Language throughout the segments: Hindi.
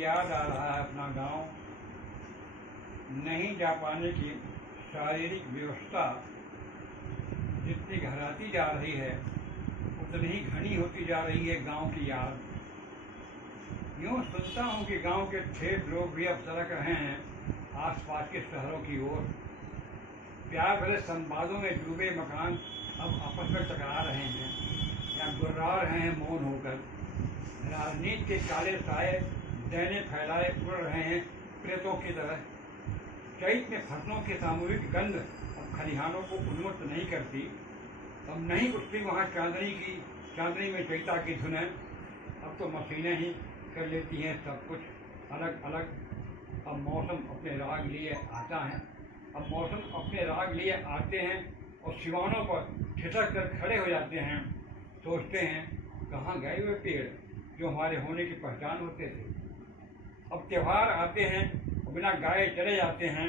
याद आ रहा है अपना गांव। नहीं जा पाने की शारीरिक व्यवस्था जितनी घराती जा रही है उतनी ही घनी होती जा रही है गांव की याद। यूँ सुनता हूँ कि गांव के ठेठ लोग भी अब सरक रहे हैं आसपास के शहरों की ओर। प्यार भरे संवादों में डूबे मकान अब आपस में टकरा रहे हैं या गुर्रा रहे हैं मौन होकर। राजनीति के काले साए दैने फैलाए उड़ रहे हैं प्रेतों की तरह। चैत में फसलों की सामूहिक गंध अब खलिहानों को उन्मुक्त नहीं करती। अब नहीं उठती वहाँ चांदनी में चैता की धुनें। अब तो मशीनें ही कर लेती हैं सब कुछ अलग अलग। अब मौसम अपने राग लिए आता है। अब मौसम अपने राग लिए आते हैं और सिवानों पर ठिठक कर खड़े हो जाते हैं। सोचते हैं कहाँ गए हुए पेड़ जो हमारे होने की पहचान होते थे। अब त्योहार आते हैं और बिना गाए चले जाते हैं।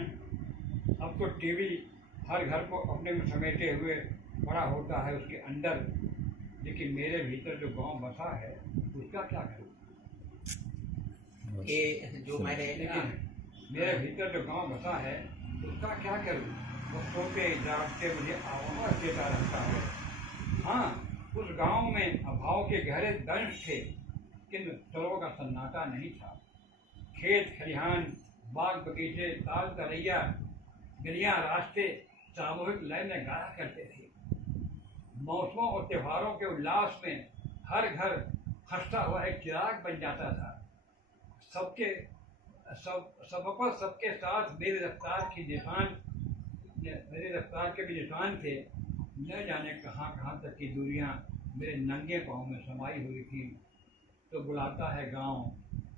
अब तो टीवी हर घर को अपने में समेटे हुए बड़ा होता है उसके अंदर। लेकिन मेरे भीतर जो गांव बसा है उसका क्या करूं? ये जो मैंने मेरे भीतर जो गांव बसा है उसका क्या करूं? वो सोते जागते मुझे आवाज देता रहता है। हाँ, उस गांव में अभाव के गहरे दंश थे किंतु स्वरों का सन्नाटा नहीं था। खेत खलिहान बाग बगीचे ताल तरैया गलियां रास्ते सामूहिक लय में गाया करते थे। मौसमों और त्योहारों के उल्लास में हर घर खस्ता हुआ एक चिराग बन जाता था। सबके साथ मेरी रफ्तार के भी निशान थे। न जाने कहाँ कहाँ तक की दूरियां मेरे नंगे पाँव में समाई हुई थी। तो बुलाता है गांव,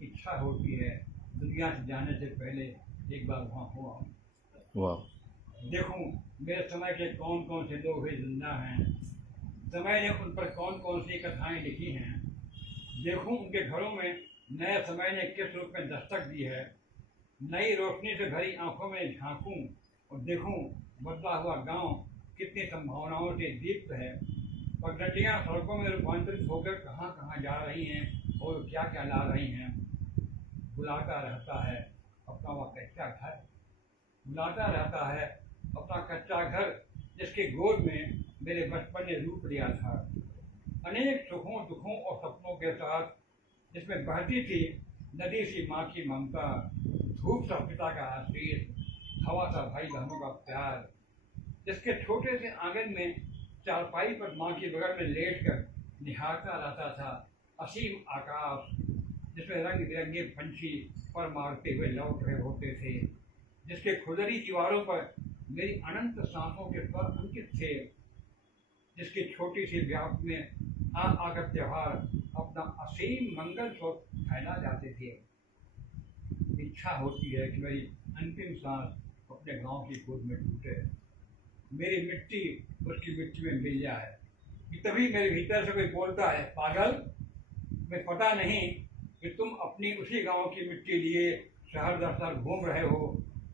इच्छा होती है दुनिया से जाने से पहले एक बार वहाँ हो आऊं। देखूं मेरे समय के कौन कौन से लोग भी जिंदा हैं। समय ने उन पर कौन कौन सी कथाएं लिखी हैं। देखूं उनके घरों में नए समय ने किस रूप में दस्तक दी है। नई रोशनी से भरी आंखों में झांकूं और देखूं बदला हुआ गांव कितनी संभावनाओं से दीप्त है। पगडंडियां सड़कों में रूपांतरित होकर कहाँ कहाँ जा रही हैं और क्या क्या ला रही हैं। बुलाता रहता है अपना वह कच्चा घर। बुलाता रहता है अपना कच्चा घर जिसके गोद में मेरे बचपन ने रूप लिया था। अनेक सुखों दुखों और सपनों के साथ जिसमें बहती थी नदी सी माँ की ममता, धूप सा पिता का आशीष, हवा सा भाई बहनों का प्यार। जिसके छोटे से आंगन में चारपाई पर माँ की बगल में लेटकर निहारता रहता था असीम आकाश जिसमें रंग बिरंगे पंछी पर मारते हुए लौट रहे होते थे। जिसके खुदरी दीवारों पर मेरी अनंत सांसों के स्वर अंकित थे। जिसकी छोटी सी व्याप्त में आकर त्योहार अपना असीम मंगल स्वर फैला जाते थे। इच्छा होती है कि मेरी अंतिम सांस अपने गांव की गोद में टूटे, मेरी मिट्टी उसकी मिट्टी में मिल जाए। कि तभी मेरे भीतर से कोई बोलता है पागल, मैं पता नहीं कि तुम अपनी उसी गांव की मिट्टी लिए शहर दर शहर घूम रहे हो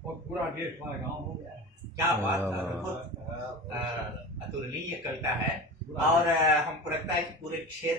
और पूरा देश हमारा गांव हो गया है। क्या बात, अद्भुत अतुलनीय कविता है। और हमको लगता है कि पूरे क्षेत्र